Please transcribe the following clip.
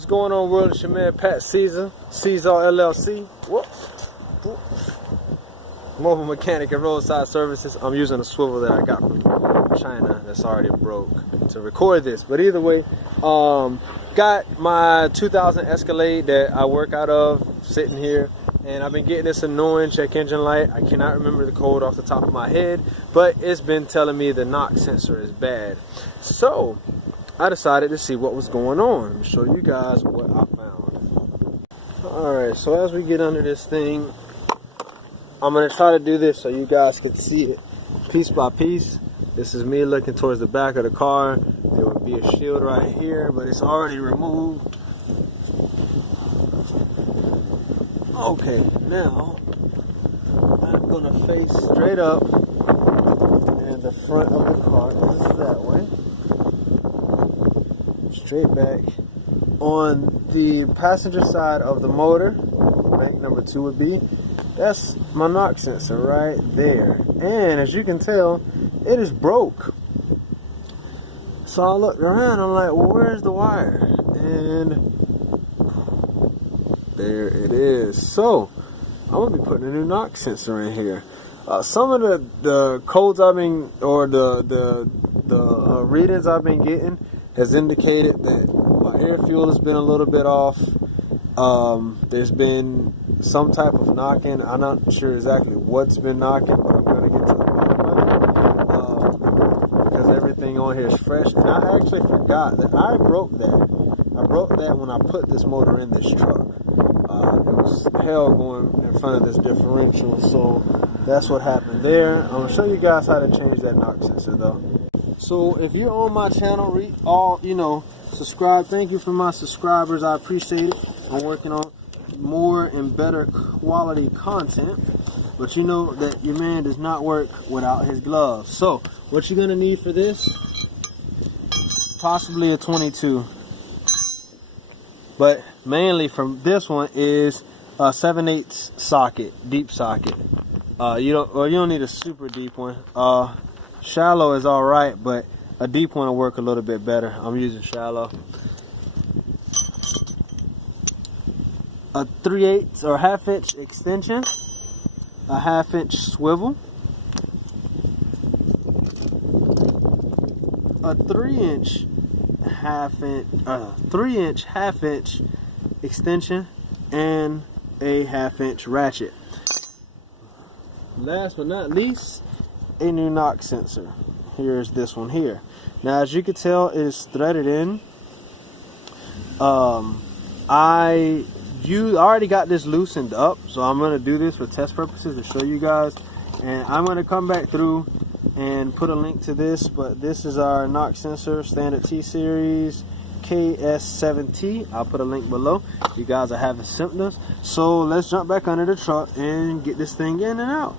What's going on, world? It's your man Pat Caesar LLC. Mobile mechanic and roadside services. I'm using a swivel that I got from China that's already broke to record this. But either way, got my 2000 Escalade that I work out of sitting here, and I've been getting this annoying check engine light. I cannot remember the code off the top of my head, but it's been telling me the knock sensor is bad. So I decided to see what was going on. Let me show you guys what I found. Alright, so as we get under this thing, I'm going to try to do this so you guys can see it piece by piece. This is me looking towards the back of the car. There would be a shield right here, but it's already removed. Okay, now I'm going to face straight up, and the front of the car is that way. Straight back. On the passenger side of the motor, bank number 2 would be, that's my knock sensor right there. And as you can tell, it is broke. So I looked around, I'm like, well, where's the wire? And there it is. So I'm gonna be putting a new knock sensor in here. Some of the codes I've been, or the readings I've been getting has indicated that my air fuel has been a little bit off. There's been some type of knocking. I'm not sure exactly what's been knocking, but I'm going to get to the bottom of it because everything on here is fresh. And I actually forgot that I broke that. I broke that when I put this motor in this truck. It was hell going in front of this differential, so that's what happened there. I'm going to show you guys how to change that knock sensor though. So if you're on my channel, subscribe. Thank you for my subscribers. I appreciate it. I'm working on more and better quality content, but you know that your man does not work without his gloves. So what you're gonna need for this, possibly a 22, but mainly from this one is a 7/8 socket, deep socket. You don't need a super deep one. Shallow is all right, but a deep one will work a little bit better. I'm using shallow. A 3/8 or 1/2 inch extension, a 1/2 inch swivel, a 3-inch 1/2 inch extension, and a 1/2 inch ratchet. Last but not least, a new knock sensor. Here's this one here. Now, as you can tell, it is threaded in. I already got this loosened up, so I'm going to do this for test purposes to show you guys, and I'm going to come back through and put a link to this. But this is our knock sensor, standard T series KS7T. I'll put a link below. You guys are having symptoms, so let's jump back under the truck and get this thing in and out.